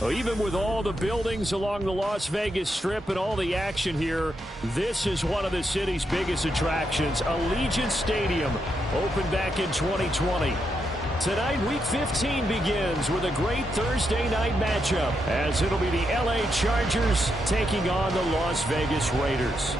Well, even with all the buildings along the Las Vegas Strip and all the action here, this is one of the city's biggest attractions. Allegiant Stadium opened back in 2020. Tonight, Week 15 begins with a great Thursday night matchup, as it'll be the LA Chargers taking on the Las Vegas Raiders.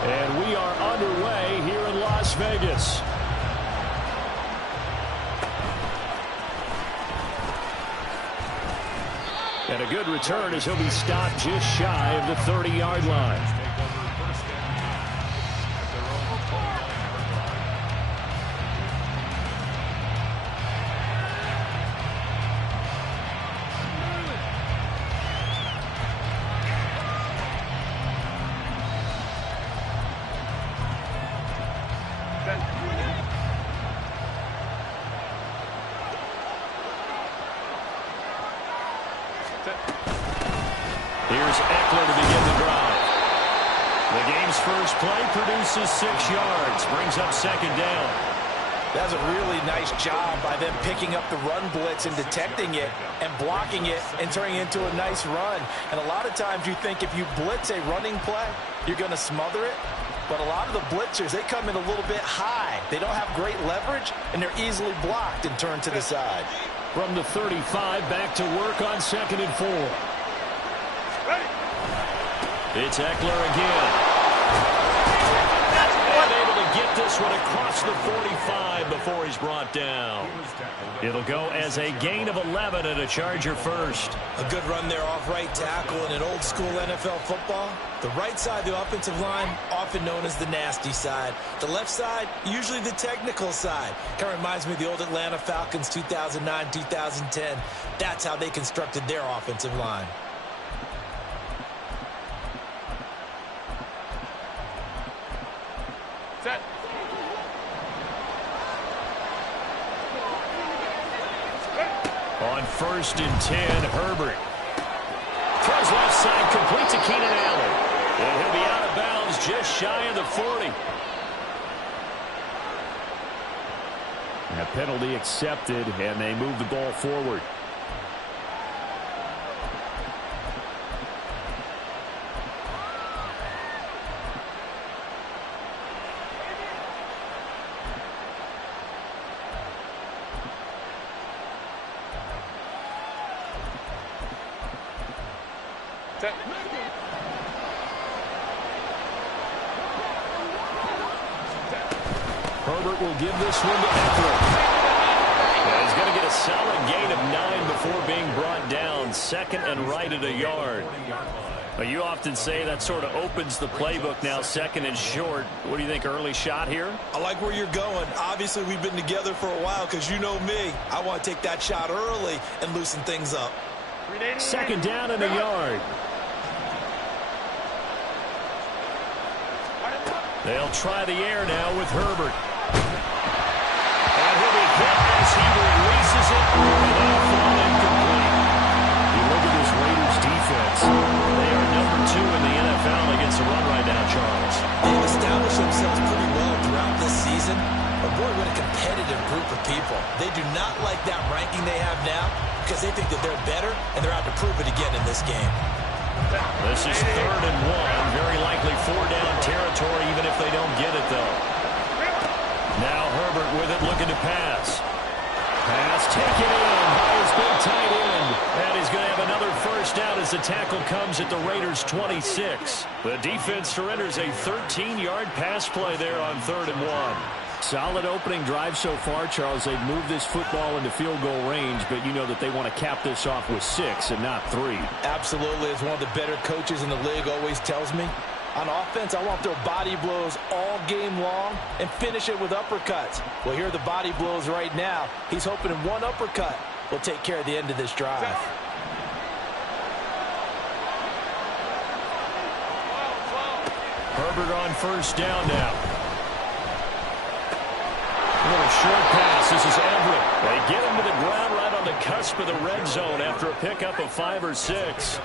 And we are underway here in Las Vegas. And a good return as he'll be stopped just shy of the 30-yard line. Here's Eckler to begin the drive. The game's first play produces 6 yards, brings up second down. That's a really nice job by them picking up the run blitz and detecting it and blocking it and turning it into a nice run. And a lot of times you think if you blitz a running play, you're going to smother it. But a lot of the blitzers, they come in a little bit high. They don't have great leverage, and they're easily blocked and turned to the side. From the 35, back to work on 2nd and 4. It's Eckler again. And able to get this one across the 45 before he's brought down. It'll go as a gain of 11 and a Charger first. A good run there off right tackle in an old school NFL football. The right side of the offensive line, often known as the nasty side. The left side, usually the technical side. Kind of reminds me of the old Atlanta Falcons 2009-2010. That's how they constructed their offensive line. Set. On 1st and 10, Herbert. Throws left side, complete to Keenan Allen. And he'll be out of bounds just shy of the 40. And a penalty accepted, and they move the ball forward. Herbert will give this one to Deathrow. He's going to get a solid gain of 9 before being brought down. 2nd and right at a yard. But you often say that sort of opens the playbook now, 2nd and short. What do you think, early shot here? I like where you're going. Obviously, we've been together for a while because you know me. I want to take that shot early and loosen things up. 2nd down and a yard. They'll try the air now with Herbert. And he'll be hit as he releases it. And that'll fall incomplete. You look at this Raiders defense. They are number 2 in the NFL against the run right now, Charles. They've established themselves pretty well throughout this season. But boy, what a competitive group of people. They do not like that ranking they have now because they think that they're better and they're out to prove it again in this game. This is 3rd and 1. Very likely 4-down territory, even if they don't get it, though. Now Herbert with it, looking to pass. Pass taken in by his big tight end. And he's going to have another first down as the tackle comes at the Raiders' 26. The defense surrenders a 13-yard pass play there on 3rd and 1. Solid opening drive so far, Charles. They've moved this football into field goal range, but you know that they want to cap this off with 6 and not 3. Absolutely. As one of the better coaches in the league always tells me, on offense, I want to throw body blows all game long and finish it with uppercuts. Well, here are the body blows right now. He's hoping in one uppercut will take care of the end of this drive. Herbert on 1st down now. Little short pass. This is Everett. They get him to the ground right on the cusp of the red zone after a pickup of 5 or 6.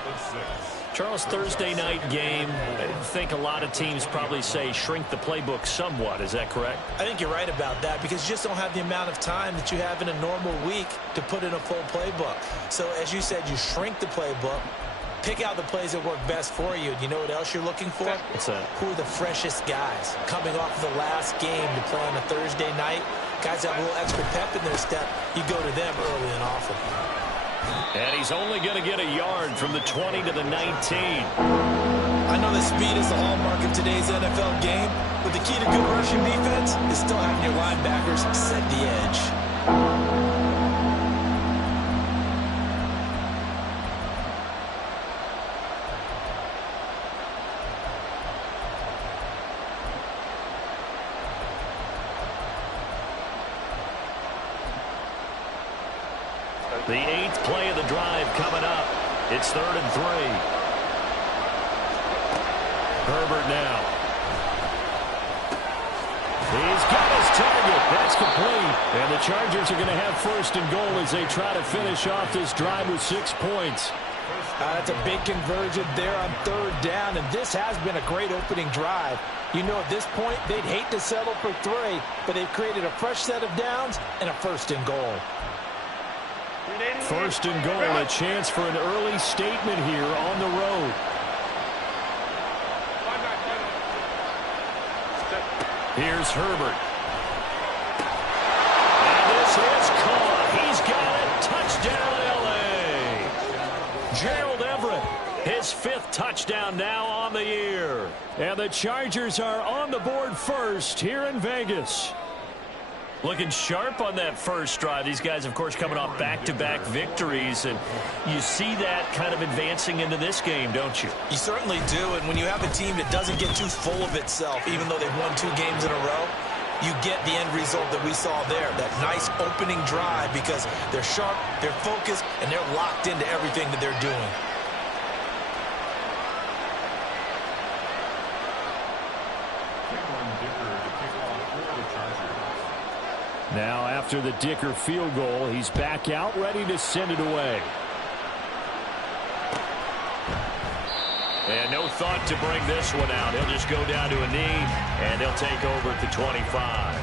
Charles, Thursday night game, I think a lot of teams probably say shrink the playbook somewhat. Is that correct? I think you're right about that because you just don't have the amount of time that you have in a normal week to put in a full playbook. So as you said, you shrink the playbook, pick out the plays that work best for you. You know what else you're looking for? What's that? Who are the freshest guys coming off the last game to play on a Thursday night? Guys have a little extra pep in their step. You go to them early and often. And he's only going to get a yard from the 20 to the 19. I know that speed is the hallmark of today's NFL game, but the key to good rushing defense is still having your linebackers set the edge. The 8th play of the drive coming up. It's 3rd and 3. Herbert now. He's got his target. That's complete. And the Chargers are going to have 1st and goal as they try to finish off this drive with 6 points. That's a big conversion there on 3rd down, and this has been a great opening drive. You know, at this point, they'd hate to settle for 3, but they've created a fresh set of downs and a 1st and goal. 1st and goal, a chance for an early statement here on the road. Here's Herbert. And this is caught. He's got it. Touchdown, L.A. Gerald Everett, his 5th touchdown now on the year. And the Chargers are on the board first here in Vegas. Looking sharp on that first drive. These guys, of course, coming off back-to-back victories, and you see that kind of advancing into this game, don't you? You certainly do, and when you have a team that doesn't get too full of itself, even though they've won 2 games in a row, you get the end result that we saw there, that nice opening drive, because they're sharp, they're focused, and they're locked into everything that they're doing. Now, after the Dicker field goal, he's back out, ready to send it away. And no thought to bring this one out. He'll just go down to a knee, and he'll take over at the 25.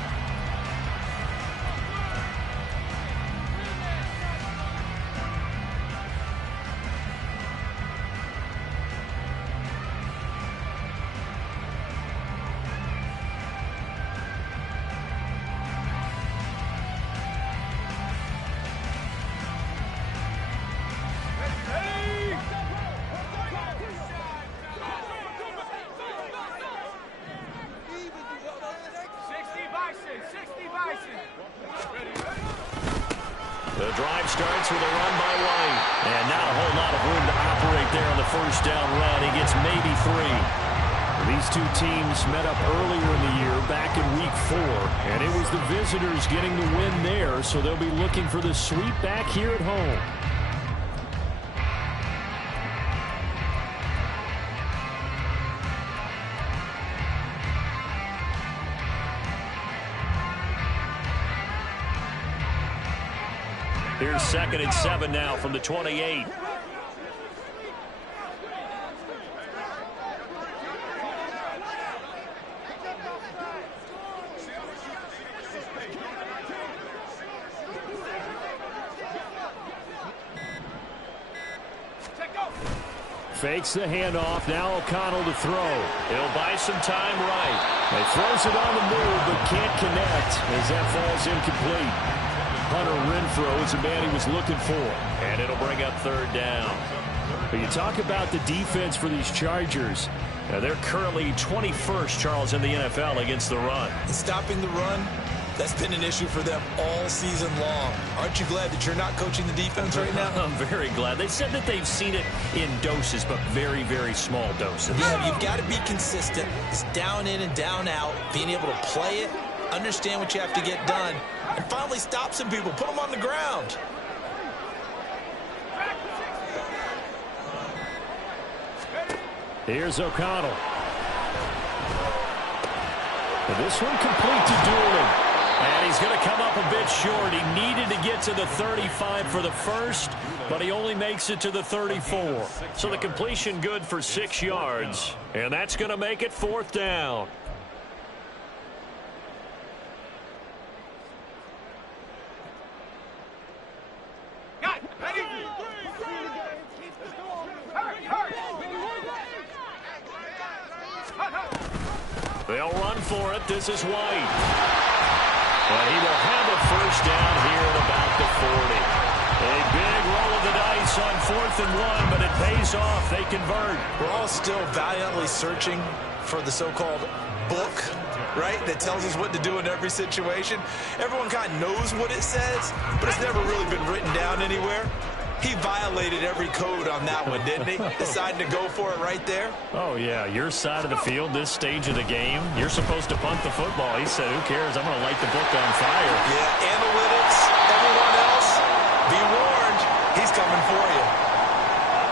The drive starts with a run by White. And not a whole lot of room to operate there on the 1st down run. He gets maybe 3. These 2 teams met up earlier in the year, back in week 4. And it was the visitors getting the win there, so they'll be looking for the sweep back here at home. Here's 2nd and 7 now from the 28. Fakes the handoff. Now O'Connell to throw. He'll buy some time right. He throws it on the move but can't connect as that falls incomplete. Hunter Renfrow is the man he was looking for. And it'll bring up 3rd down. But you talk about the defense for these Chargers. Now they're currently 21st, Charles, in the NFL against the run. And stopping the run, that's been an issue for them all season long. Aren't you glad that you're not coaching the defense right now? I'm very glad. They said that they've seen it in doses, but very, very small doses. Yeah, you've got to be consistent. It's down in and down out, being able to play it, understand what you have to get done, and finally stop some people, put them on the ground. Here's O'Connell. And this one complete to Doolin. And he's going to come up a bit short. He needed to get to the 35 for the first, but he only makes it to the 34. So the completion good for 6 yards, and that's going to make it 4th down. They'll run for it. This is White. But he will have a first down here at about the 40. A big roll of the dice on 4th and 1, but it pays off. They convert. We're all still valiantly searching for the so-called book, right, that tells us what to do in every situation. Everyone kind of knows what it says, but it's never really been written down anywhere. He violated every code on that one, didn't he? Deciding to go for it right there. Oh, yeah. Your side of the field, this stage of the game, you're supposed to punt the football. He said, who cares? I'm going to light the book on fire. Yeah, analytics, everyone else, be warned, he's coming for you.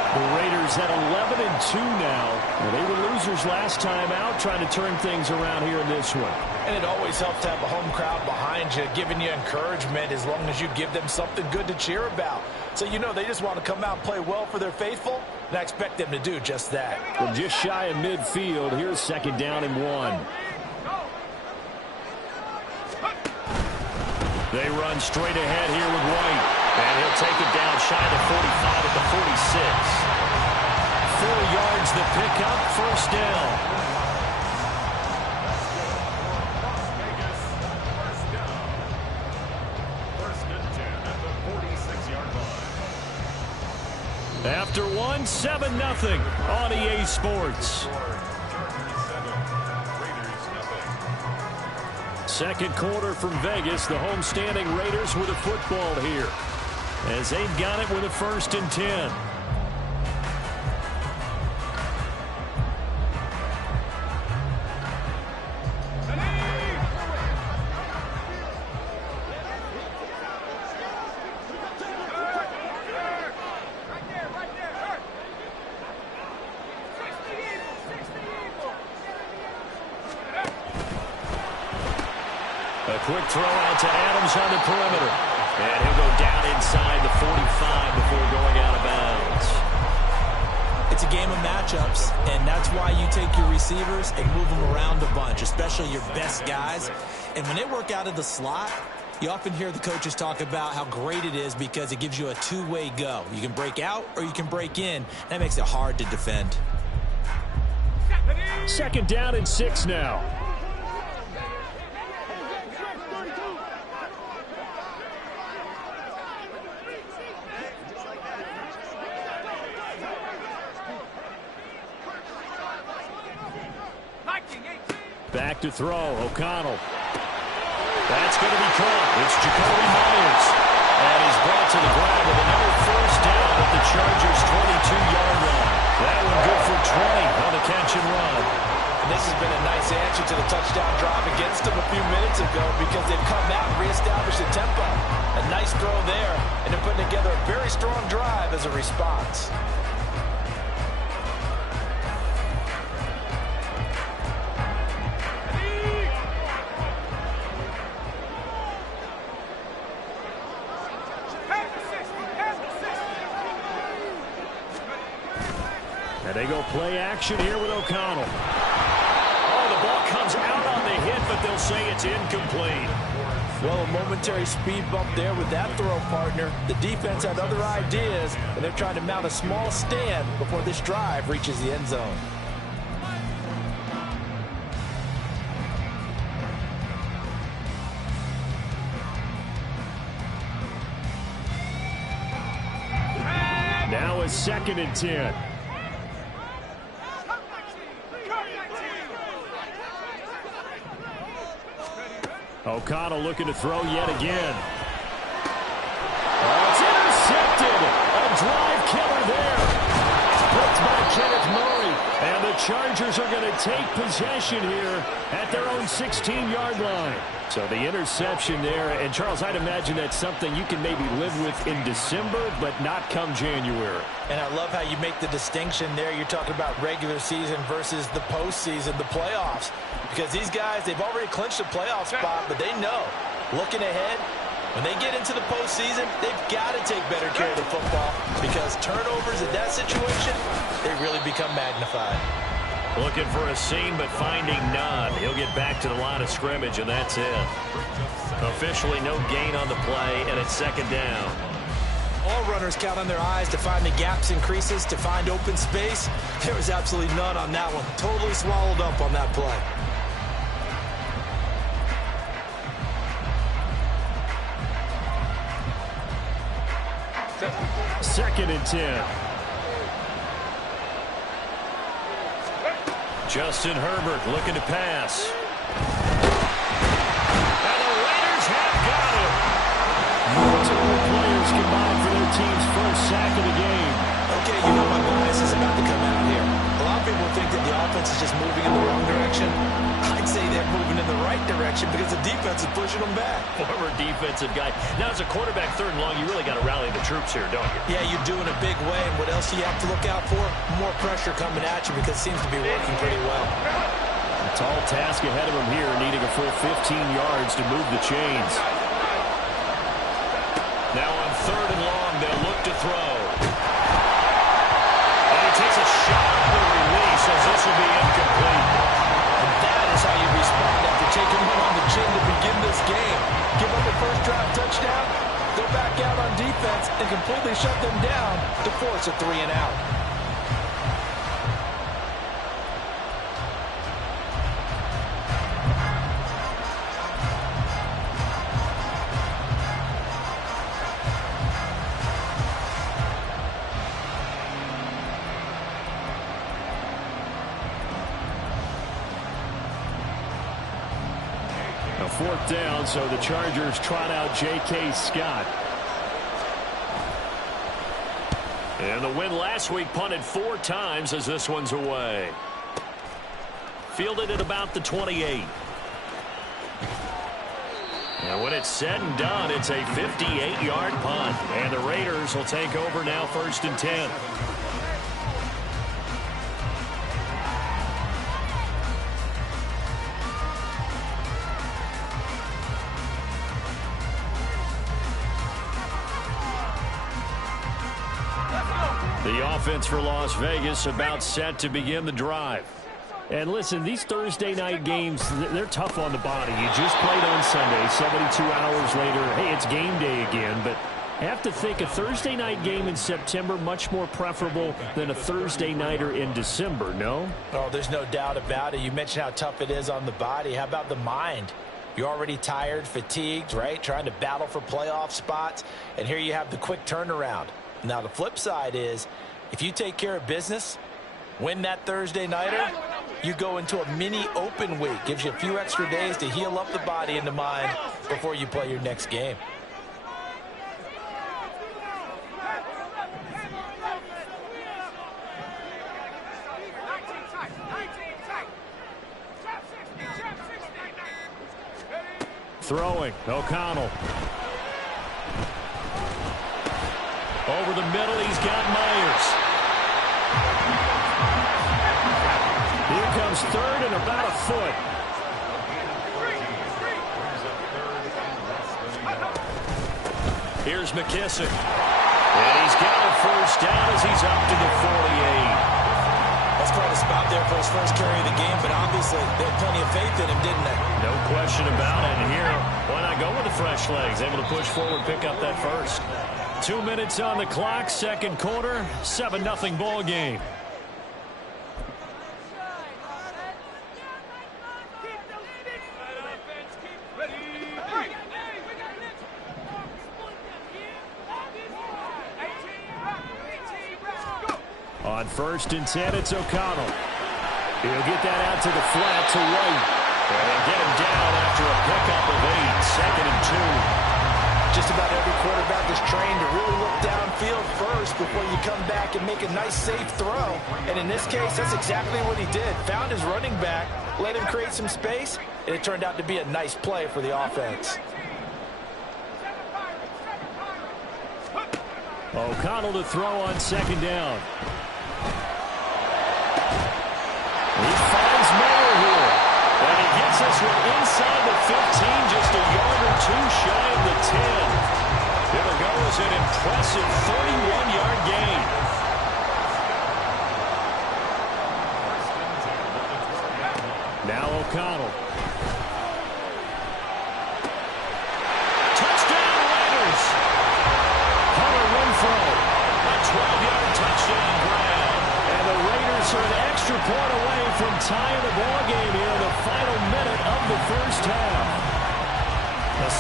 The Raiders at 11-2 now. Well, they were losers last time out, trying to turn things around here in this one. And it always helps to have a home crowd behind you, giving you encouragement as long as you give them something good to cheer about. So you know they just want to come out and play well for their faithful, and I expect them to do just that. Well, just shy of midfield, here's 2nd down and 1. They run straight ahead here with White. And he'll take it down shy of the 45 at the 46. 4 yards the pickup, 1st down. After 1, 7-0 on EA Sports. Second quarter from Vegas. The homestanding Raiders with a football here, as they've got it with a 1st and 10. A quick throw out to Adams on the perimeter. And he'll go down inside the 45 before going out of bounds. It's a game of matchups, and that's why you take your receivers and move them around a bunch, especially your best guys. And when they work out of the slot, you often hear the coaches talk about how great it is because it gives you a two-way go. You can break out or you can break in. That makes it hard to defend. 2nd down and 6 now. Back to throw, O'Connell. That's going to be caught. It's Jacoby Myers. And he's brought to the ground with another 1st down at the Chargers' 22-yard line. That one good for 20 on the catch and run. And this has been a nice answer to the touchdown drive against them a few minutes ago because they've come out and reestablished the tempo. A nice throw there, and they're putting together a very strong drive as a response. And they go play action here with O'Connell. Oh, the ball comes out on the hit, but they'll say it's incomplete. Well, a momentary speed bump there with that throw, partner. The defense had other ideas, and they're trying to mount a small stand before this drive reaches the end zone. Now it's 2nd and 10. O'Connell looking to throw yet again. Oh, it's intercepted. A drive killer there. Picked by Kenneth Murray. And the Chargers are going to take possession here at their own 16-yard line. So the interception there. And, Charles, I'd imagine that's something you can maybe live with in December, but not come January. And I love how you make the distinction there. You're talking about regular season versus the postseason, the playoffs. Because these guys, they've already clinched a playoff spot, but they know Looking ahead, when they get into the postseason, they've got to take better care of the football because turnovers in that situation, they really become magnified. Looking for a seam, but finding none. He'll get back to the line of scrimmage, and that's it. Officially no gain on the play, and it's second down. All runners count on their eyes to find the gaps and creases, to find open space. There was absolutely none on that one. Totally swallowed up on that play. Second and 10. Justin Herbert looking to pass. And the Raiders have got him. Multiple players combined for their team's first sack of the game. Okay, you know my bias is about to come out here. A lot of people think that the offense is just moving in the wrong direction. I'd say they're moving in the right direction because the defense is pushing them back. Former defensive guy. Now, as a quarterback, third and long, you really got to rally the troops here, don't you? Yeah, you do in a big way. And what else do you have to look out for? More pressure coming at you because it seems to be working pretty well. A tall task ahead of him here, needing a full 15 yards to move the chains. Now on third and long, they'll look to throw. And he takes a shot on the release as this will be incomplete. And that is how you respond after taking one on the chin to begin this game. Give up a first drive touchdown, go back out on defense, and completely shut them down to force a 3 and out. Fourth down, so the Chargers trot out J.K. Scott. And the win last week punted 4 times as this one's away. Fielded at about the 28. And when it's said and done, it's a 58-yard punt. And the Raiders will take over now, first and 10. The offense for Las Vegas about set to begin the drive. And listen, these Thursday night games, they're tough on the body. You just played on Sunday, 72 hours later, hey, it's game day again. But I have to think a Thursday night game in September much more preferable than a Thursday nighter in December, no? Oh, there's no doubt about it. You mentioned how tough it is on the body. How about the mind? You're already tired, fatigued, right? Trying to battle for playoff spots. And here you have the quick turnaround. Now, the flip side is, if you take care of business, win that Thursday nighter, you go into a mini open week. Gives you a few extra days to heal up the body and the mind before you play your next game. Throwing, O'Connell. Over the middle, he's got Myers. Here comes third and about a foot. Here's McKissick. And he's got a first down as he's up to the 48. That's quite a spot there for his first carry of the game, but obviously they had plenty of faith in him, didn't they? No question about it. And here, why not go with the fresh legs? Able to push forward, pick up that first. 2 minutes on the clock, second quarter, 7-0 ball game. On first and 10, it's O'Connell. He'll get that out to the flat to White. And get him down after a pickup of 8, second and 2. Just about every quarterback is trained to really look downfield first before you come back and make a nice, safe throw. And in this case, that's exactly what he did. Found his running back, let him create some space, and it turned out to be a nice play for the offense. O'Connell to throw on second down. He finds Mayer here. And he gets Gets this one inside the 15, just a yard or two shy of the 10. It'll go as an impressive 31-yard gain. Now O'Connell. Touchdown Raiders. Hunter Renfrow. A 12-yard touchdown grab. And the Raiders are an extra point away from tying the ball game here in the final minute of the first half.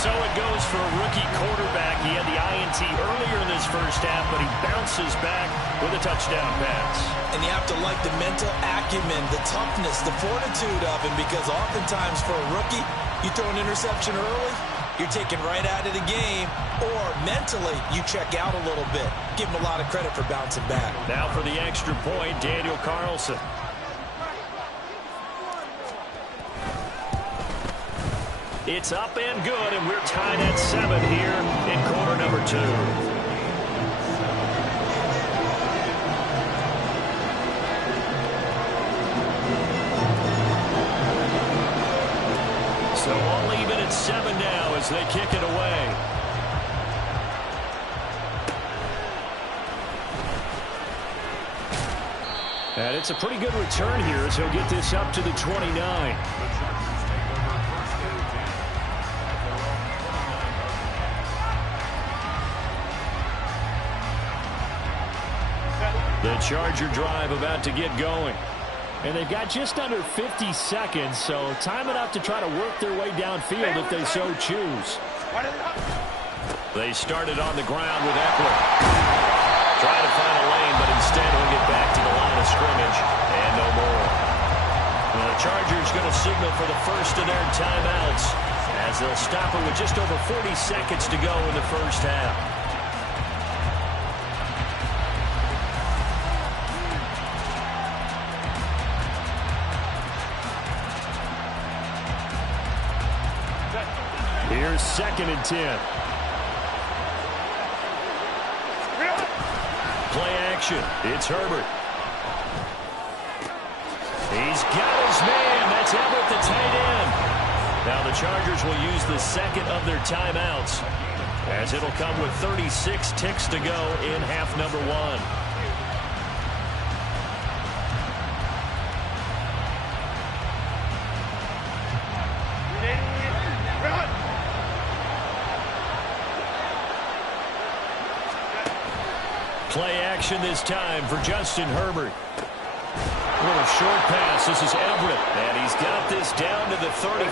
So it goes for a rookie quarterback. He had the INT earlier in this first half, but he bounces back with a touchdown pass. And you have to like the mental acumen, the toughness, the fortitude of him, because oftentimes for a rookie, you throw an interception early, you're taken right out of the game, or mentally you check out a little bit. Give him a lot of credit for bouncing back. Now for the extra point, Daniel Carlson. It's up and good, and we're tied at 7 here in quarter number 2. So all even at 7 now as they kick it away. And it's a pretty good return here as he'll get this up to the 29. The Charger drive about to get going. And they've got just under 50 seconds, so time enough to try to work their way downfield if they so choose. They started on the ground with Eckler. Trying to find a lane, but instead he'll get back to the line of scrimmage and no more. Well, the Chargers going to signal for the first of their timeouts as they'll stop it with just over 40 seconds to go in the first half. Here's 2nd and 10. Play action. It's Herbert. He's got his man. That's Everett, the tight end. Now the Chargers will use the second of their timeouts as it'll come with 36 ticks to go in half number 1. Play action this time for Justin Herbert. A little short pass. This is Everett. And he's got this down to the 35.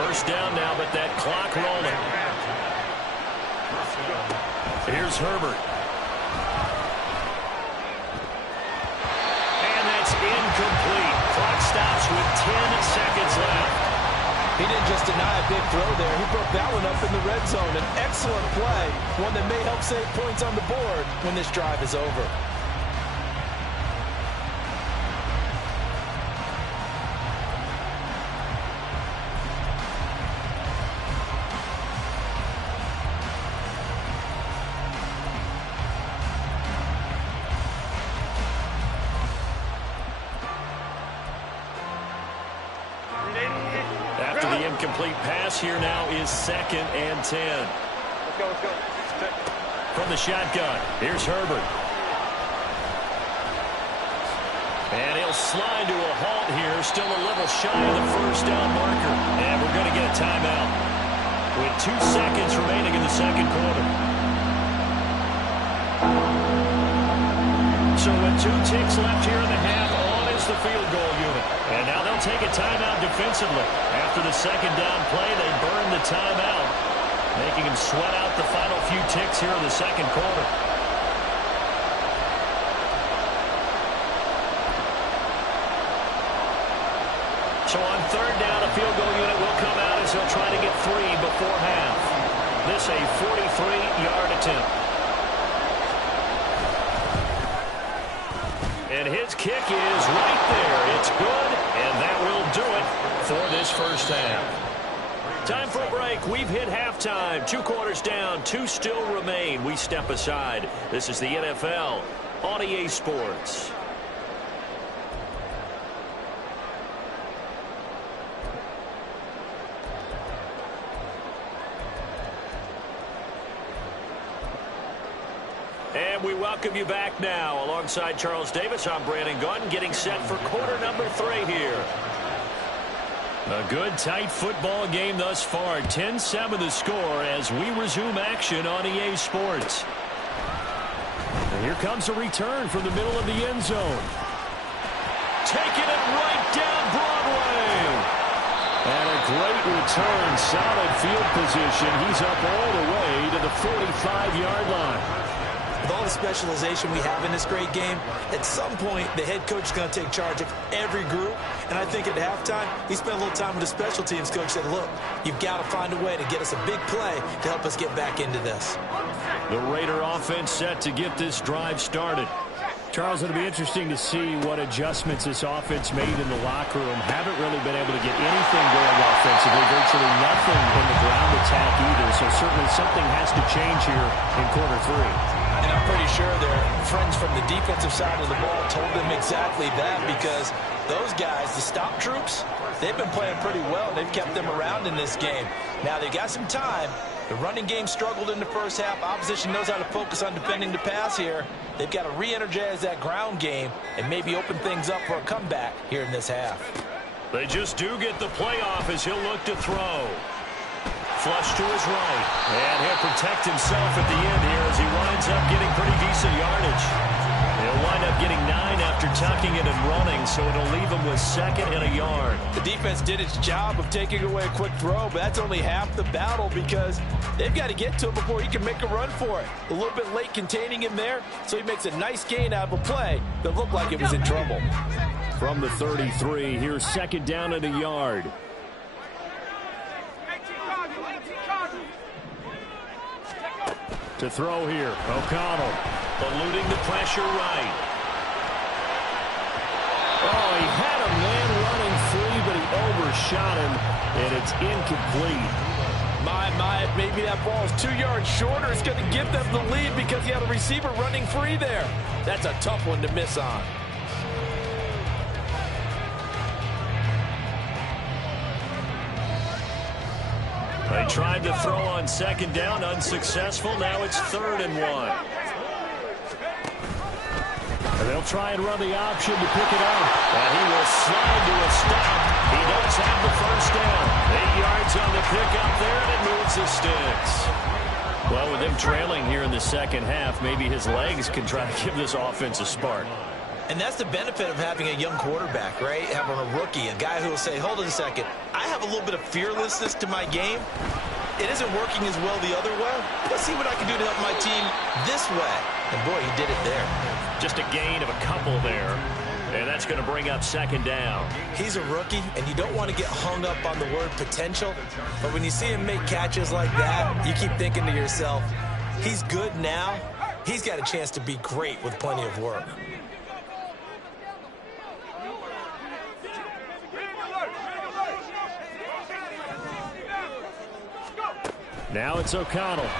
First down now, but that clock rolling. Here's Herbert. And that's incomplete. Clock stops with 10 seconds left. He didn't just deny a big throw there. He broke that one up in the red zone. An excellent play, one that may help save points on the board when this drive is over. After the incomplete pass, here now is 2nd and 10. Let's go. From the shotgun, here's Herbert. And he'll slide to a halt here, still a little shy of the first down marker. And we're going to get a timeout with 2 seconds remaining in the second quarter. So with 2 ticks left here in the half, on is the field goal unit. And now they'll take a timeout defensively. After the second down play, they burn the timeout, making him sweat out the final few ticks here in the second quarter. So on 3rd down, a field goal unit will come out as he'll try to get 3 before half. This a 43-yard attempt. And his kick is right there. It's good, and that will do it for this first half. Time for a break. We've hit halftime. 2 quarters down, 2 still remain. We step aside. This is the NFL on EA Sports. And we welcome you back now. Alongside Charles Davis, I'm Brandon Gunn, getting set for quarter number 3 here. A good, tight football game thus far. 10-7 the score as we resume action on EA Sports. And here comes a return from the middle of the end zone. Taking it right down Broadway. And a great return, solid field position. He's up all the way to the 45-yard line. With all the specialization we have in this great game, at some point, the head coach is going to take charge of every group. And I think at halftime, he spent a little time with the special teams coach, said, look, you've got to find a way to get us a big play to help us get back into this. The Raider offense set to get this drive started. Charles, it'll be interesting to see what adjustments this offense made in the locker room. Haven't really been able to get anything going offensively, virtually nothing in the ground attack either. So certainly something has to change here in quarter 3. And I'm pretty sure their friends from the defensive side of the ball told them exactly that, because those guys, the stop troops, they've been playing pretty well. They've kept them around in this game. Now they got some time. The running game struggled in the first half. Opposition knows how to focus on defending the pass here. They've got to re-energize that ground game and maybe open things up for a comeback here in this half. They just do get the playoff as he'll look to throw. Flush to his right. And he'll protect himself at the end here as he winds up getting pretty decent yardage. He'll wind up getting 9 after tucking it and running, so it'll leave him with 2nd and a yard. The defense did its job of taking away a quick throw, but that's only half the battle because they've got to get to him before he can make a run for it. A little bit late containing him there, so he makes a nice gain out of a play that looked like it was in trouble. From the 33, here's 2nd down and a yard. To throw here, O'Connell. Eluding the pressure right. Oh, he had a man running free, but he overshot him, and it's incomplete. My, maybe that ball is 2 yards shorter. It's going to give them the lead because he had a receiver running free there. That's a tough one to miss on. They tried to throw on 2nd down, unsuccessful. Now it's 3rd and 1. And they'll try and run the option to pick it up. And he will slide to a stop. He does have the first down. 8 yards on the pickup there, and it moves the sticks. Well, with him trailing here in the second half, maybe his legs can try to give this offense a spark. And that's the benefit of having a young quarterback, right? Having a rookie, a guy who will say, hold on a second, I have a little bit of fearlessness to my game. It isn't working as well the other way. Let's see what I can do to help my team this way. And boy, he did it there. Just a gain of a couple there. And that's going to bring up 2nd down. He's a rookie, and you don't want to get hung up on the word potential. But when you see him make catches like that, you keep thinking to yourself, he's good now. He's got a chance to be great with plenty of work. Now it's O'Connell.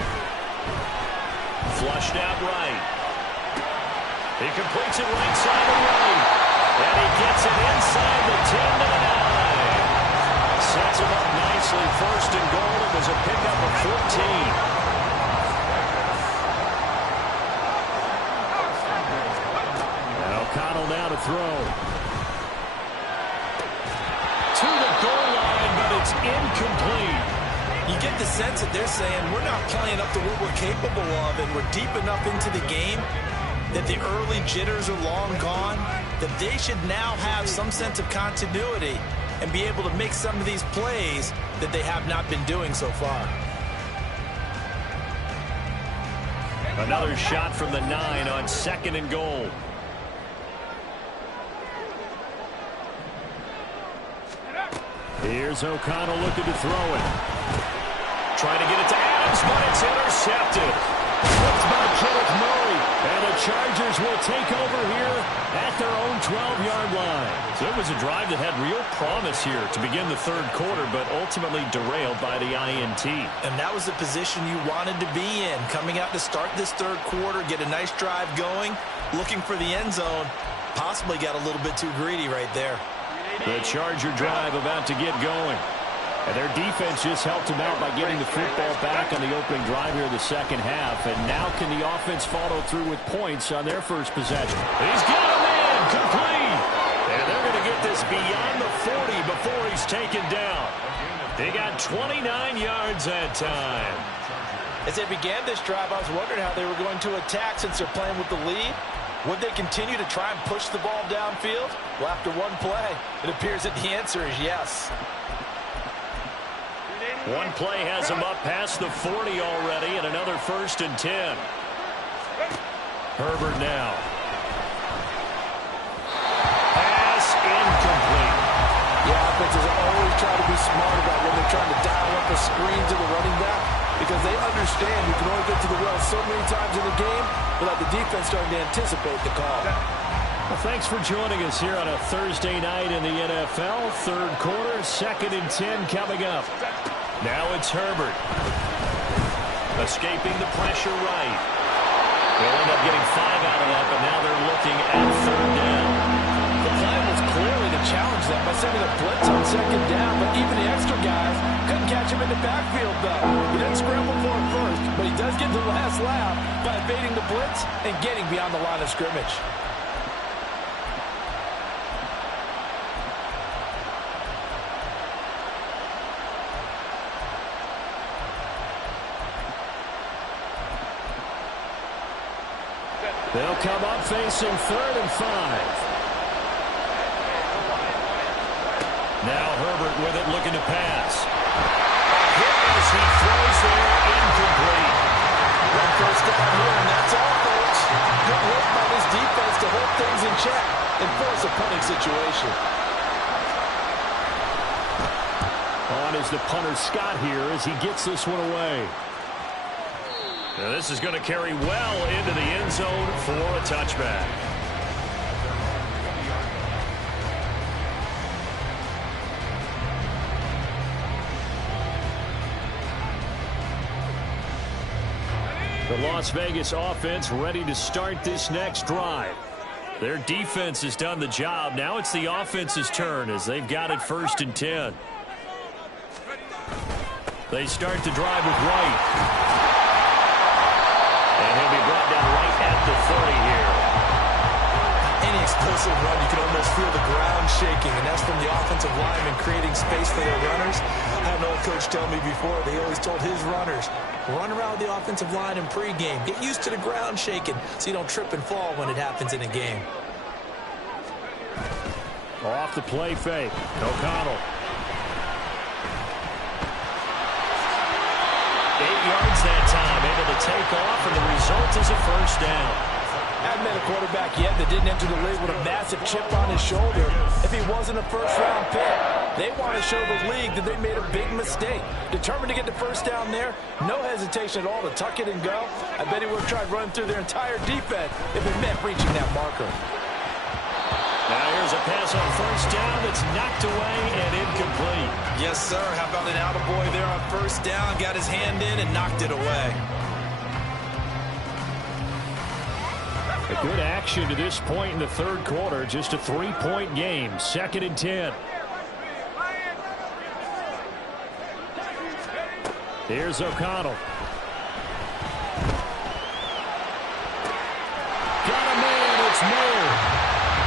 Flushed out right. He completes it right side of right. And he gets it inside the 10 to the 9. Sets him up nicely. 1st and goal. It was a pickup of 14. And O'Connell now to throw. To the goal line, but it's incomplete. You get the sense that they're saying we're not playing up to what we're capable of, and we're deep enough into the game that the early jitters are long gone, that they should now have some sense of continuity and be able to make some of these plays that they have not been doing so far. Another shot from the 9 on 2nd and goal. Here's O'Connell looking to throw it. Trying to get it to Adams, but it's intercepted. Flipped by Kenneth Murray. And the Chargers will take over here at their own 12-yard line. So it was a drive that had real promise here to begin the 3rd quarter, but ultimately derailed by the INT. And that was the position you wanted to be in. Coming out to start this 3rd quarter, get a nice drive going, looking for the end zone. Possibly got a little bit too greedy right there. The Charger drive about to get going. And their defense just helped them out by getting the football back on the opening drive here in the second half. And now can the offense follow through with points on their first possession? He's got him in, complete. And they're going to get this beyond the 40 before he's taken down. They got 29 yards that time. As they began this drive, I was wondering how they were going to attack since they're playing with the lead. Would they continue to try and push the ball downfield? Well, after one play, it appears that the answer is yes. One play has him up past the 40 already, and another 1st and 10. Herbert now. Pass incomplete. Yeah, offenses always try to be smart about when they're trying to dial up a screen to the running back, because they understand you can only get to the well so many times in the game without the defense starting to anticipate the call. Well, thanks for joining us here on a Thursday night in the NFL. Third quarter, 2nd and 10 coming up. Now it's Herbert. Escaping the pressure right. They'll end up getting 5 out of that, but now they're looking at 3rd down. The plan was clearly to challenge that by sending a blitz on 2nd down, but even the extra guys couldn't catch him in the backfield, though. He didn't scramble for it first, but he does get the last laugh by evading the blitz and getting beyond the line of scrimmage. They'll come up facing 3rd and 5. Now Herbert with it, looking to pass. Hit as he throws there, incomplete. One first down here, and that's all, folks. Good work by this defense to hold things in check and force a punting situation. On is the punter Scott here as he gets this one away. Now this is going to carry well into the end zone for a touchback. The Las Vegas offense ready to start this next drive. Their defense has done the job. Now it's the offense's turn as they've got it 1st and 10. They start the drive with Wright. And he'll be brought down right at the 30 here. Any explosive run, you can almost feel the ground shaking, and that's from the offensive linemen creating space for their runners. I had an old coach tell me before, they always told his runners, run around the offensive line in pregame. Get used to the ground shaking so you don't trip and fall when it happens in a game. Off the play fake. O'Connell. 8 yards that time, able to take off, and the result is a 1st down. Haven't met a quarterback yet that didn't enter the league with a massive chip on his shoulder if he wasn't a first-round pick. They want to show the league that they made a big mistake. Determined to get the 1st down there, no hesitation at all to tuck it and go. I bet he would have tried running through their entire defense if it meant reaching that marker. Now here's a pass on 1st down that's knocked away and incomplete. Yes, sir. How about an attaboy there on 1st down? Got his hand in and knocked it away. A good action to this point in the 3rd quarter. Just a 3-point game. 2nd and 10. Here's O'Connell. Got him in. It's Moore.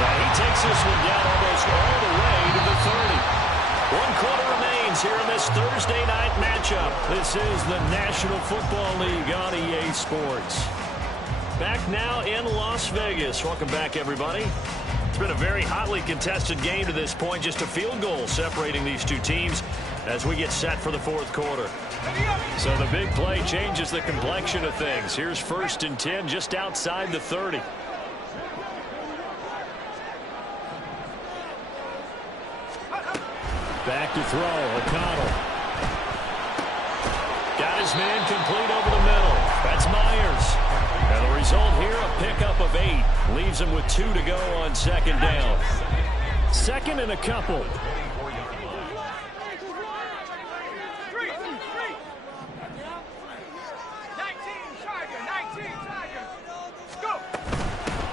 He takes this one down almost all the way to the 30. 1 quarter remains here in this Thursday night matchup. This is the National Football League on EA Sports. Back now in Las Vegas. Welcome back, everybody. It's been a very hotly contested game to this point. Just a field goal separating these two teams as we get set for the 4th quarter. So the big play changes the complexion of things. Here's 1st and 10 just outside the 30. Back to throw. O'Connell. Got his man complete over the middle. That's Myers. And the result here, a pickup of 8. Leaves him with 2 to go on 2nd down. 2nd and a couple.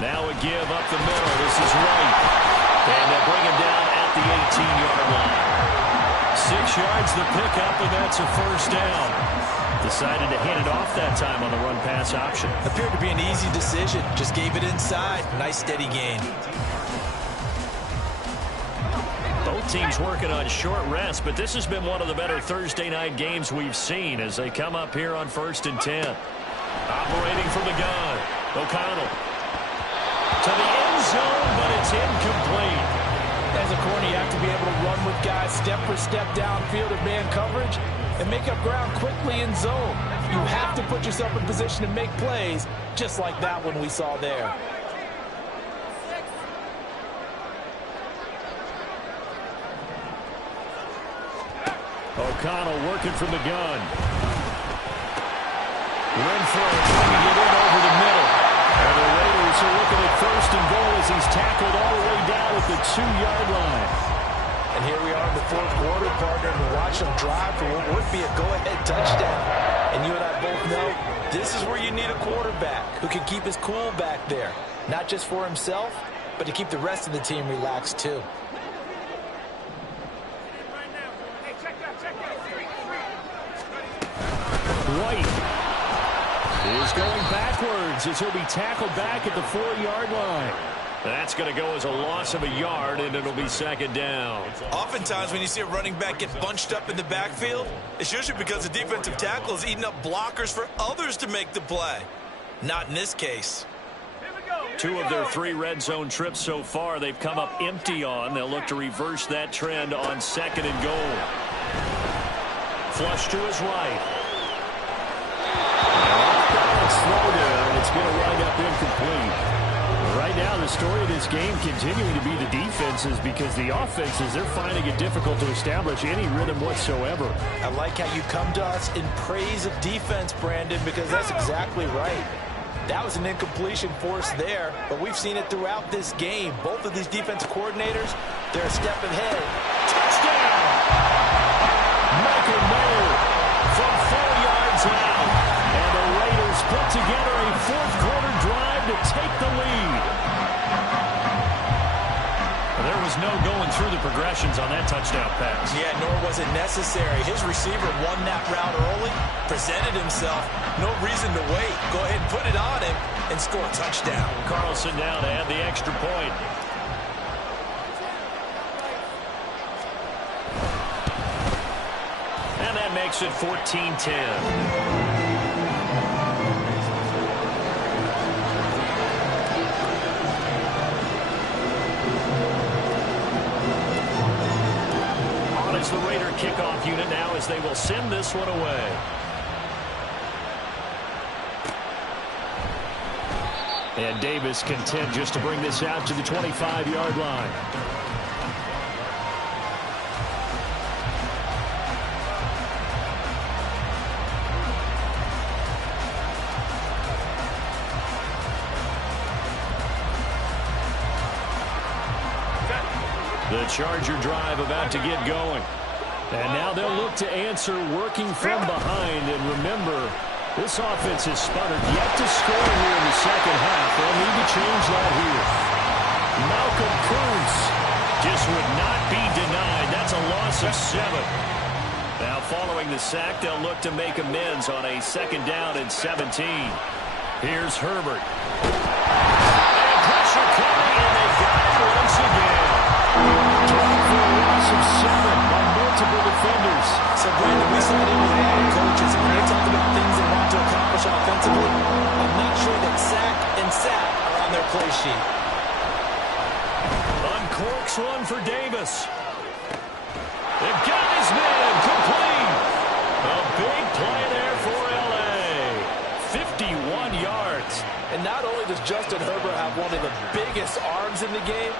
Now a give up the middle. This is Wright. And they'll bring him down at the 18-yard line. 6 yards the pickup, and that's a first down. Decided to hand it off that time on the run-pass option. Appeared to be an easy decision. Just gave it inside. Nice steady gain. Both teams working on short rest, but this has been one of the better Thursday night games we've seen as they come up here on 1st and 10. Operating from the gun, O'Connell. To the end zone, but it's incomplete. As a corner, you have to be able to run with guys step for step downfield of man coverage and make up ground quickly in zone. You have to put yourself in position to make plays, just like that one we saw there. O'Connell working from the gun. Renfro bringing it in over the middle. And the Raiders are looking at 1st and goal as he's tackled all the way down at the 2-yard line. And here we are in the 4th quarter, partner, and watch them drive for what would be a go-ahead touchdown. And you and I both know this is where you need a quarterback who can keep his cool back there. Not just for himself, but to keep the rest of the team relaxed too. White is going backwards as he'll be tackled back at the 4-yard line. That's going to go as a loss of a yard, and it'll be 2nd down. Oftentimes when you see a running back get bunched up in the backfield, it's usually because the defensive tackle is eating up blockers for others to make the play. Not in this case. 2 of their 3 red zone trips so far they've come up empty on. They'll look to reverse that trend on 2nd and goal. Flush to his right. Slow down. It's going to wind up incomplete. Right now, the story of this game continuing to be the defenses because the offenses, they're finding it difficult to establish any rhythm whatsoever. I like how you come to us in praise of defense, Brandon, because that's exactly right. That was an incompletion force there, but we've seen it throughout this game. Both of these defense coordinators, they're a step ahead. Touchdown! Michael Mayer from 4 yards out. And the Raiders put together a 4th quarter drive to take the lead. There was no going through the progressions on that touchdown pass. Yeah, nor was it necessary. His receiver won that route early, presented himself. No reason to wait. Go ahead and put it on him and score a touchdown. Carlson now to add the extra point. And that makes it 14-10. As the Raider kickoff unit now as they will send this one away. And Davis content just to bring this out to the 25-yard line. The Charger drive about to get going. And now they'll look to answer working from behind. And remember, this offense has sputtered yet to score here in the 2nd half. They'll need to change that here. Malcolm Kuntz just would not be denied. That's a loss of 7. Now following the sack, they'll look to make amends on a 2nd down and 17. Here's Herbert. And pressure coming, and they got it once again. Trying for a loss of 7 by multiple defenders. So, Brandon, we saw it in with a lot of coaches, and when they talk about things they want to accomplish offensively, I'm not sure that sack and sack are on their play sheet. Uncorks one for Davis. The got his man complete. A big play there for L.A. 51 yards. And not only does Justin Herbert have one of the biggest arms in the game,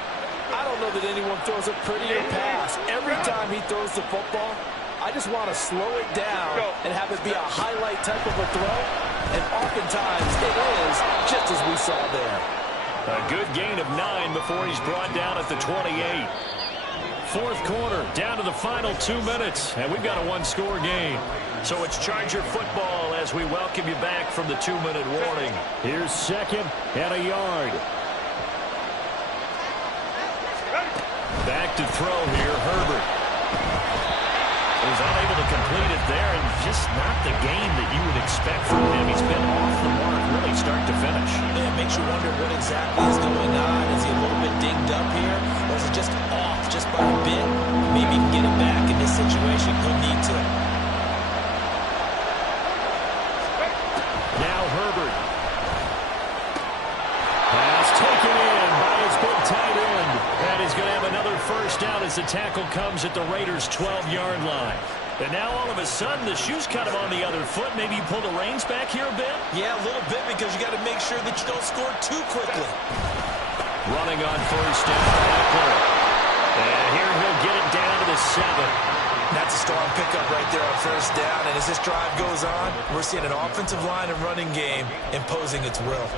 I don't know that anyone throws a prettier pass. Every time he throws the football, I just want to slow it down and have it be a highlight type of a throw. And oftentimes it is, just as we saw there. A good gain of 9 before he's brought down at the 28. 4th quarter, down to the final 2 minutes, and we've got a 1-score game. So it's Charger football as we welcome you back from the 2-minute warning. Here's 2nd and a yard. Back to throw here, Herbert. is unable to complete it there, and just not the game that you would expect from him. He's been off the mark really start to finish. Yeah, it makes you wonder what exactly is going on. Is he a little bit dinged up here, or is it just off just by a bit? Maybe he can get it back in this situation. He'll need to. Now Herbert. Pass taken in by his big tight end. And he's going to have another first down as the tackle comes at the Raiders' 12-yard line. And now all of a sudden the shoe's kind of on the other foot. Maybe you pull the reins back here a bit? Yeah, a little bit, because you got to make sure that you don't score too quickly. Running on first down, Eckler. And here he'll get it down to the 7. That's a strong pickup right there on first down. And as this drive goes on, we're seeing an offensive line and running game imposing its will.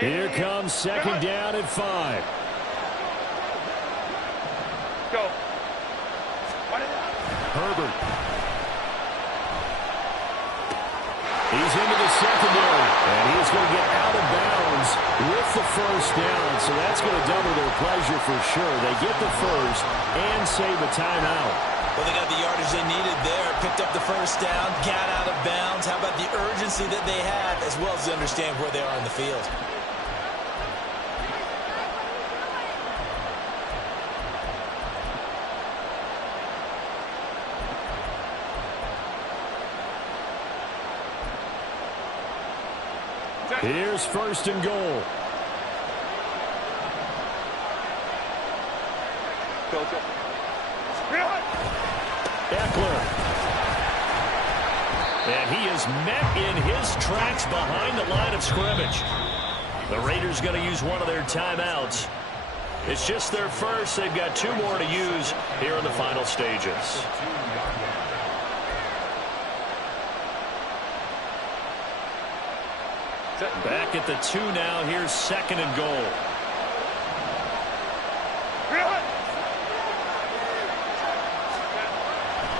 Here comes second down at 5. Go. Herbert. He's into the secondary, and he's going to get out of bounds with the first down, so that's going to double their pleasure for sure. They get the first and save a timeout. Well, they got the yardage they needed there, picked up the first down, got out of bounds. How about the urgency that they have, as well as to understand where they are in the field? Here's first and goal. Eckler. And he is met in his tracks behind the line of scrimmage. The Raiders going to use one of their timeouts. It's just their first. They've got 2 more to use here in the final stages. Back at the 2 now. Here's second and goal.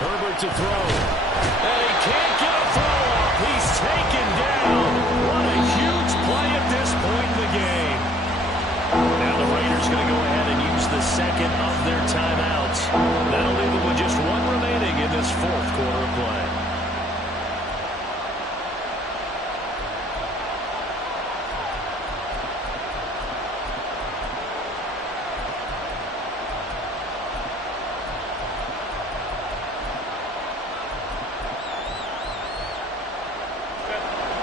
Herbert to throw. And he can't get a throw off. He's taken down. What a huge play at this point in the game. Now the Raiders going to go ahead and use the second of their timeouts. That'll leave them with just 1 remaining in this 4th quarter of play.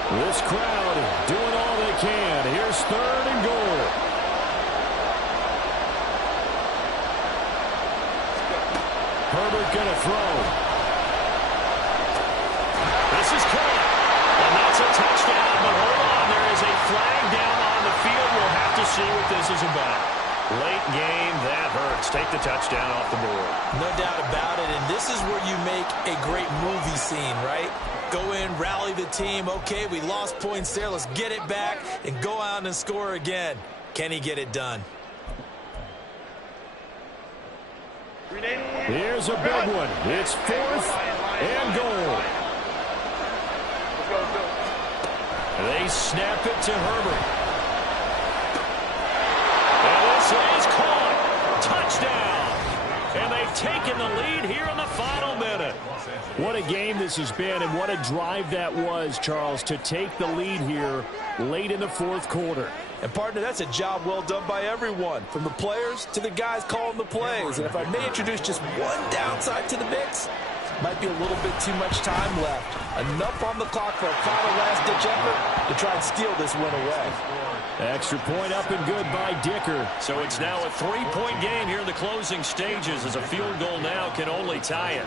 This crowd doing all they can. Here's third and goal. Herbert going to throw. This is caught. And that's a touchdown. But hold on, there is a flag down on the field. We'll have to see what this is about. Late game, that hurts. Take the touchdown off the board. No doubt about it, and this is where you make a great movie scene, right? Go in, rally the team. Okay, we lost points there. Let's get it back and go out and score again. Can he get it done? Here's a big one. It's 4th and goal. They snap it to Herbert. And this is caught. Touchdown. And they've taken the lead here in the final minute. What a game this has been, and what a drive that was, Charles, to take the lead here late in the 4th quarter. And, partner, that's a job well done by everyone, from the players to the guys calling the plays. And if I may introduce just one downside to the mix, might be a little bit too much time left. Enough on the clock for a final last-ditch effort to try and steal this win away. Extra point up and good by Dicker. So it's now a 3-point game here in the closing stages, as a field goal now can only tie it.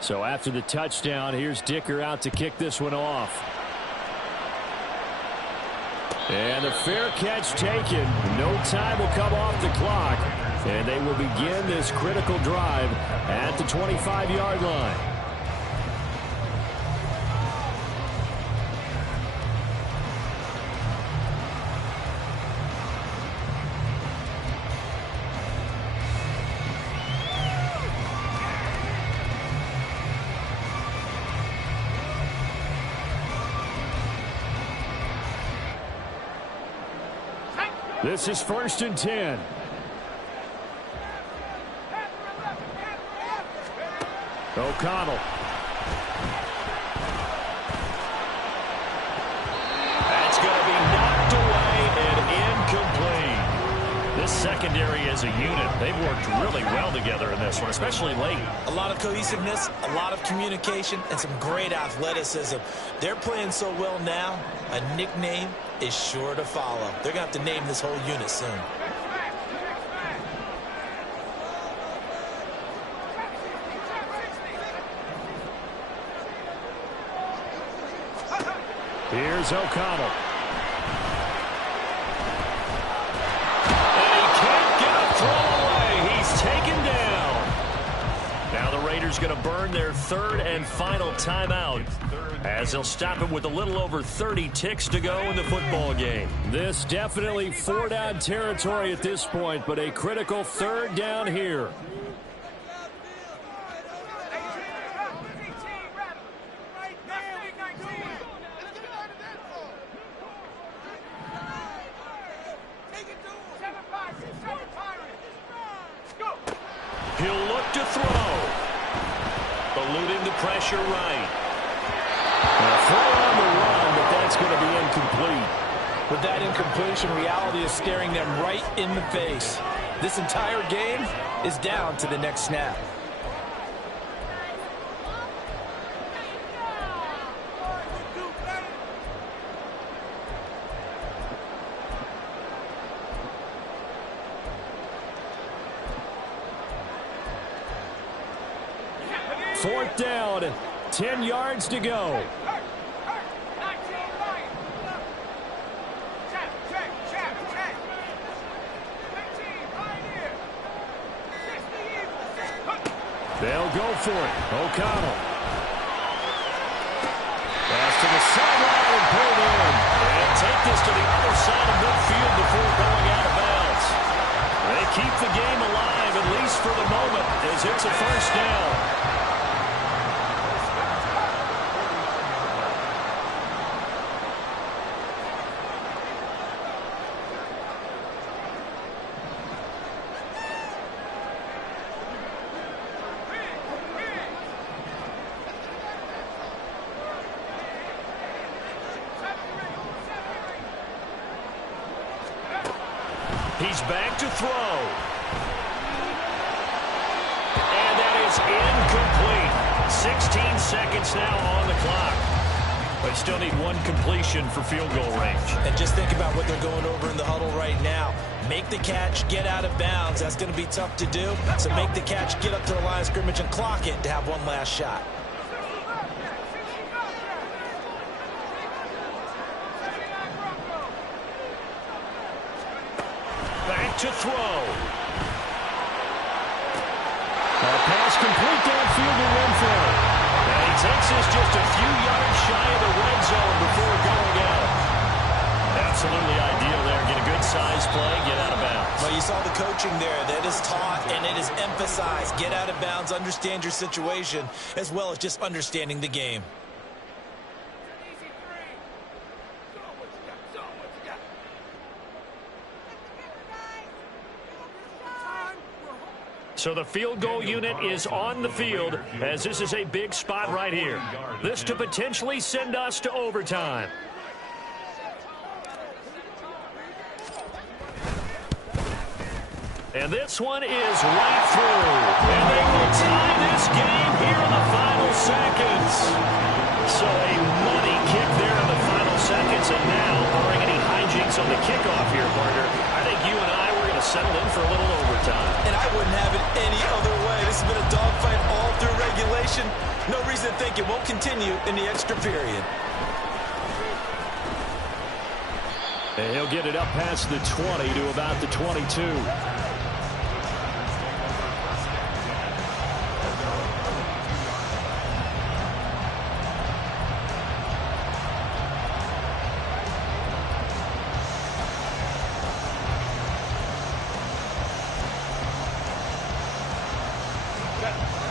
So after the touchdown, here's Dicker out to kick this one off. And a fair catch taken. No time will come off the clock. And they will begin this critical drive at the 25-yard line. This is 1st and 10. O'Connell. That's going to be knocked away and incomplete. This secondary as a unit, they've worked really well together in this one, especially late. A lot of cohesiveness, a lot of communication, and some great athleticism. They're playing so well now, a nickname is sure to follow. They're going to have to name this whole unit soon. Here's O'Connell. And he can't get a throw away. He's taken down. Now the Raiders going to burn their 3rd and final timeout, as they'll stop it with a little over 30 ticks to go in the football game. This definitely 4-down territory at this point, but a critical 3rd down here. He'll look to throw. Eluding the pressure right. A throw on the run, but that's going to be incomplete. With that incompletion, reality is staring them right in the face. This entire game is down to the next snap. Fourth down, 10 yards to go. They'll go for it. O'Connell. Pass to the sideline and pulled in. And take this to the other side of midfield before going out of bounds. They keep the game alive, at least for the moment, as it's a 1st down. He's back to throw. And that is incomplete. 16 seconds now on the clock. They still need 1 completion for field goal range. And just think about what they're going over in the huddle right now. Make the catch, get out of bounds. That's going to be tough to do. So make the catch, get up to the line of scrimmage, and clock it to have one last shot. Back to throw. Pass complete downfield to Renfro. And he takes this just a few yards shy of the red zone before going out. Absolutely ideal there. Get a good size play, get out of bounds. Well, you saw the coaching there. That is taught and it is emphasized. Get out of bounds, understand your situation, as well as just understanding the game. So the field goal unit is on the field, as this is a big spot right here. This to potentially send us to overtime. And this one is right through. And they will tie this game here in the final seconds. So a money kick there in the final seconds. And now, barring any hijinks on the kickoff here, partner, I think you and I were going to settle in for a little overtime. And I wouldn't have it any other way. This has been a dogfight all through regulation. No reason to think it won't continue in the extra period. And he'll get it up past the 20 to about the 22.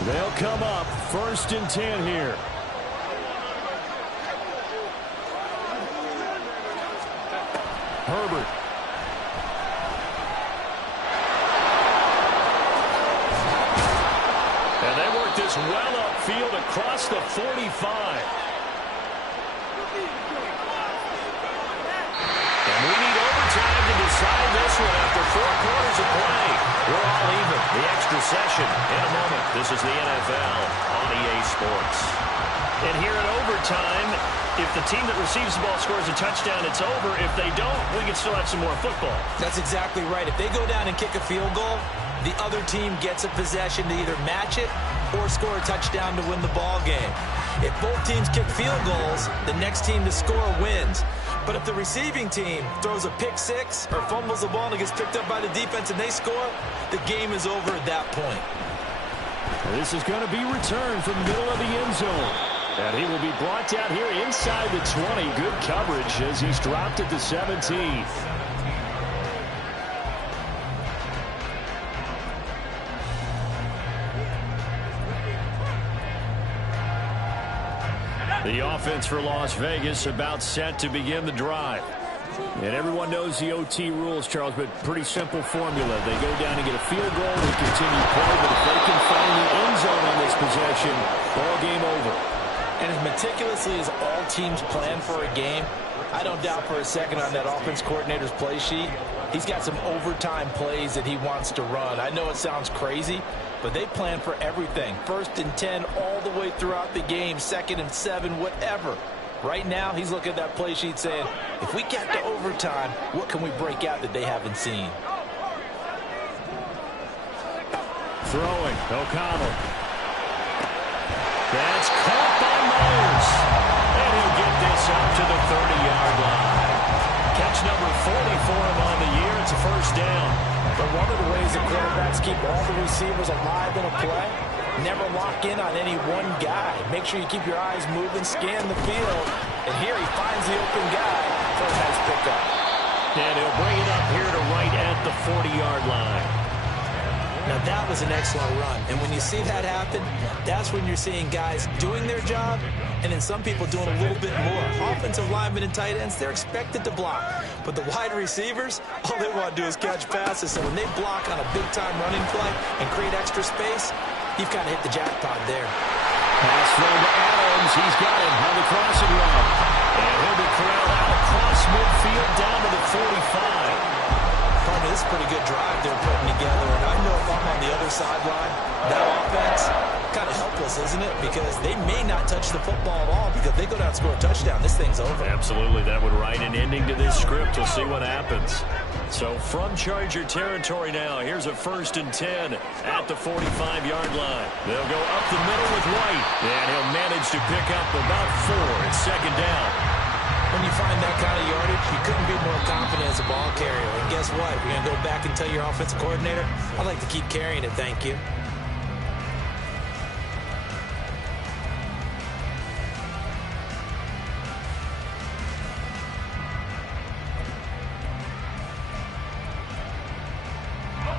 They'll come up 1st and 10 here. Herbert. this well upfield across the 45. And we need overtime to decide this one after 4 quarters of play. We're all even. The extra session in a moment. This is the NFL on EA Sports. And here in overtime, if the team that receives the ball scores a touchdown, it's over. If they don't, we can still have some more football. That's exactly right. If they go down and kick a field goal, the other team gets a possession to either match it or score a touchdown to win the ball game. If both teams kick field goals, the next team to score wins. But if the receiving team throws a pick six or fumbles the ball and it gets picked up by the defense and they score, the game is over at that point. This is going to be returned from the middle of the end zone. And he will be brought down here inside the 20. Good coverage as he's dropped at the 17. The offense for Las Vegas about set to begin the drive. And everyone knows the OT rules, Charles, but pretty simple formula. They go down and get a field goal, we continue play, but if they can find the end zone on this possession, ball game over. And as meticulously as all teams plan for a game, I don't doubt for a second on that offense coordinator's play sheet, he's got some overtime plays that he wants to run. I know it sounds crazy, but they plan for everything. 1st and 10 all the way throughout the game, 2nd and 7, whatever. Right now, he's looking at that play sheet saying, if we get to overtime, what can we break out that they haven't seen? Throwing, O'Connell. That's caught by Myers. And he'll get this up to the 30-yard line. Catch number 40 for him on the year. It's a first down. But one of the ways that quarterbacks keep all the receivers alive in a play, never lock in on any one guy. Make sure you keep your eyes moving, scan the field. And here he finds the open guy for a nice pickup. And he'll bring it up here to right at the 40-yard line. Now that was an excellent run. And when you see that happen, that's when you're seeing guys doing their job and then some people doing a little bit more. Offensive linemen and tight ends, they're expected to block. But the wide receivers, all they want to do is catch passes. So when they block on a big-time running play and create extra space, you've kind of hit the jackpot there. Pass throw to Adams. He's got him on the crossing route. And he'll be corralled out across midfield down to the 45. This is a pretty good drive they're putting together. And I know if I'm on the other sideline, that offense, kind of helpless, isn't it? Because they may not touch the football at all because they go down and score a touchdown. This thing's over. Absolutely. That would write an ending to this script. We'll see what happens. So from Charger territory now, here's a 1st and 10 at the 45-yard line. They'll go up the middle with White. And he'll manage to pick up about 4. It's 2nd down. When you find that kind of yardage, you couldn't be more confident as a ball carrier. And guess what? You're going to go back and tell your offensive coordinator, I'd like to keep carrying it, thank you.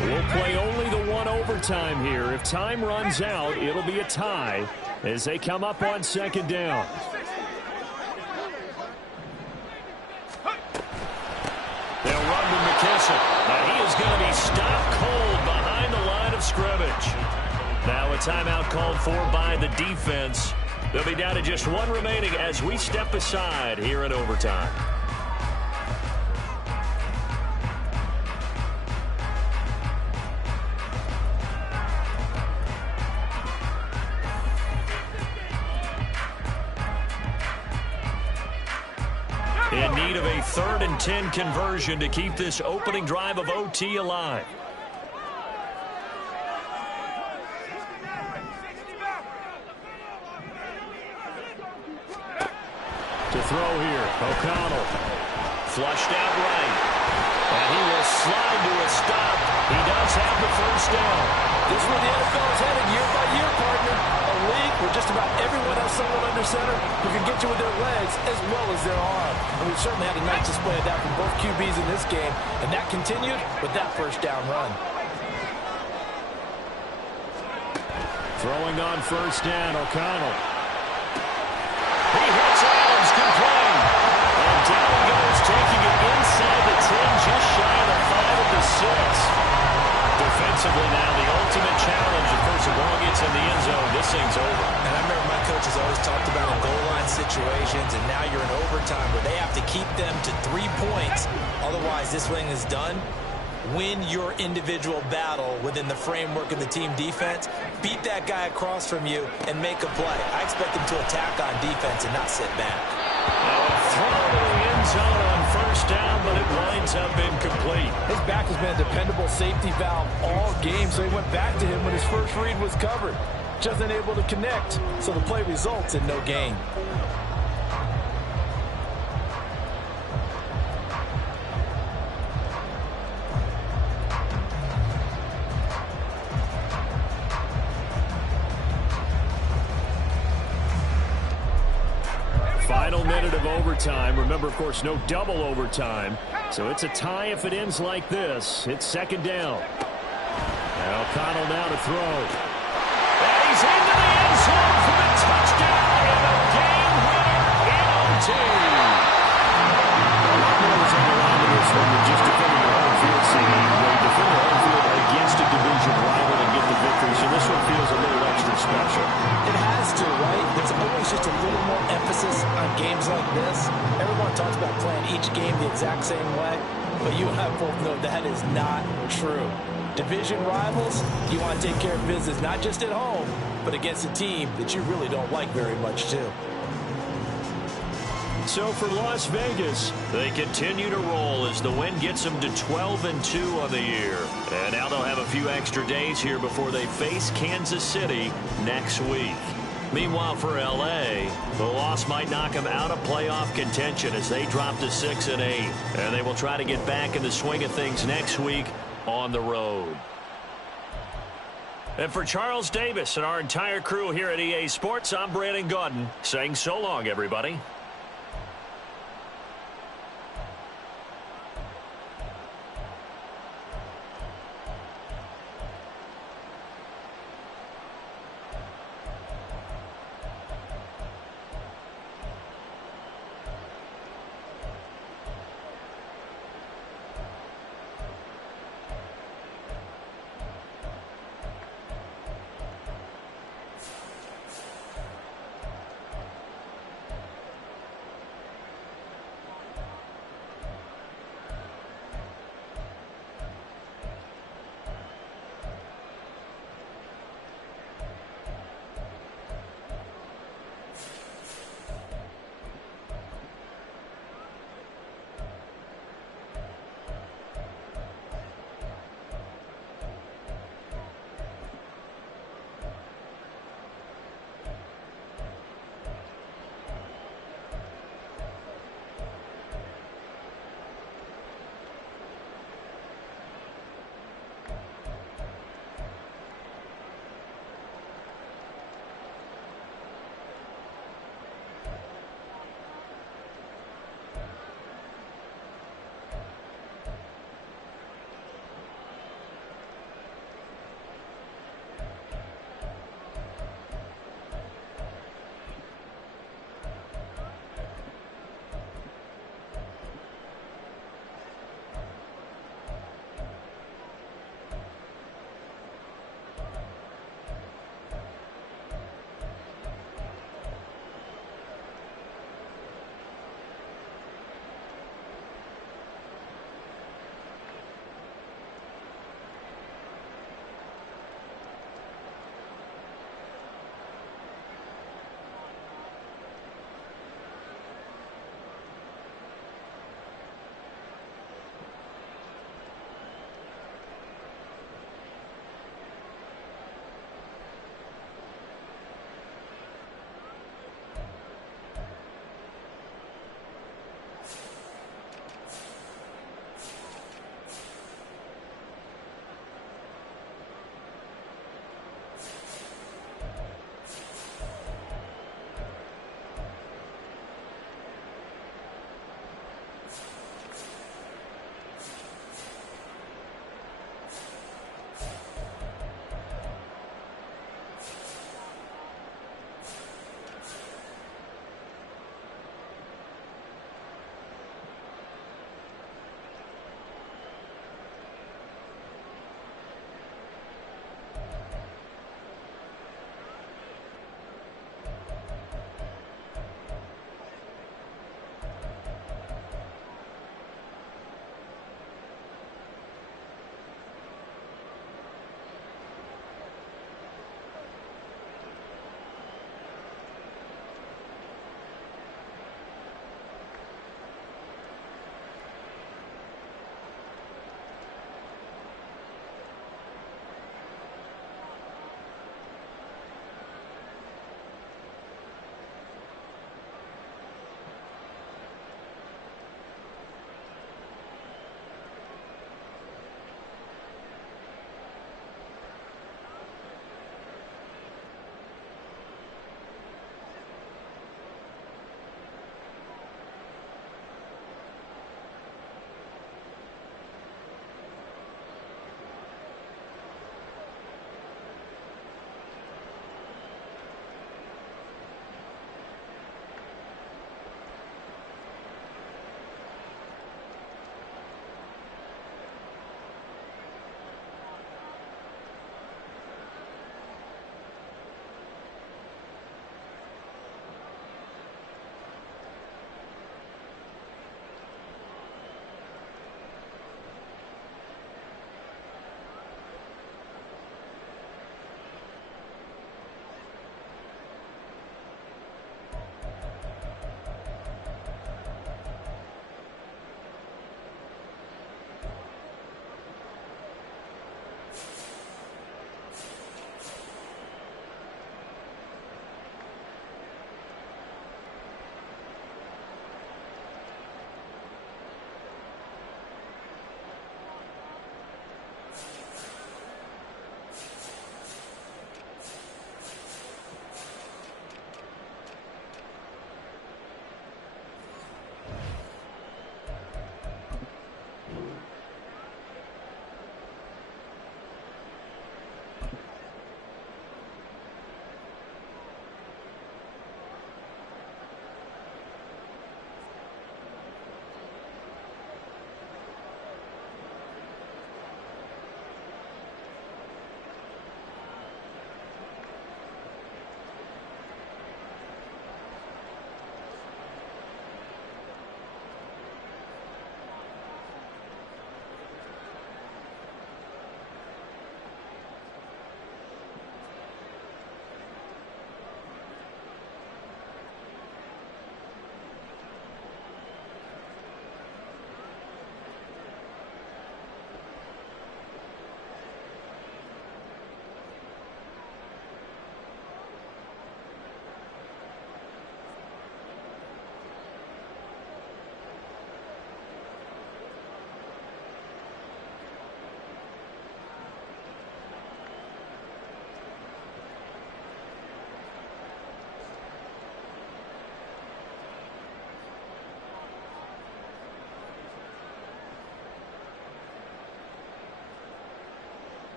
We'll play only the one overtime here. If time runs out, it'll be a tie as they come up on 2nd down. They'll run to McKissick. Now he is going to be stopped cold behind the line of scrimmage. Now a timeout called for by the defense. They'll be down to just 1 remaining as we step aside here in overtime. In need of a 3rd and 10 conversion to keep this opening drive of OT alive. To throw here, O'Connell. Flushed out right. And he will slide to a stop. He does have the first down. This is where the NFL is headed year by year, partner. A league where just about everyone has someone under center who can get you with their legs as well as their arm. And we've certainly had a nice display of that from both QBs in this game. And that continued with that first down run. Throwing on 1st down, O'Connell. He hits Adams, good play. And down he goes, taking it inside the 10, just shy of the 5 at the 6. Defensively now, the ultimate challenge. Of course, the ball gets in the end zone. This thing keep them to 3 points. Otherwise, this thing is done. Win your individual battle within the framework of the team defense. Beat that guy across from you and make a play. I expect them to attack on defense and not sit back. Throw to the end zone on first down, but it winds up incomplete. His back has been a dependable safety valve all game, so he went back to him when his first read was covered. Just unable to connect, so the play results in no gain. Final minute of overtime. Remember, of course, no double overtime. So it's a tie if it ends like this. It's second down. And O'Connell now to throw. And he's into the end zone for the touchdown and a game winner in OT. A lot more was on the line in this one than just defending the home field scene. They defend the home field against a division rival and get the victory. So this one feels a little extra special. It has to, right? There's always just a little more emphasis on games like this. Everyone talks about playing each game the exact same way, but you and I both know that is not true. Division rivals, you want to take care of business not just at home, but against a team that you really don't like very much too. So for Las Vegas, they continue to roll as the win gets them to 12-2 on the year. And now they'll have a few extra days here before they face Kansas City next week. Meanwhile, for L.A., the loss might knock them out of playoff contention as they drop to 6-8. And they will try to get back in the swing of things next week on the road. And for Charles Davis and our entire crew here at EA Sports, I'm Brandon Gaudin saying so long, everybody.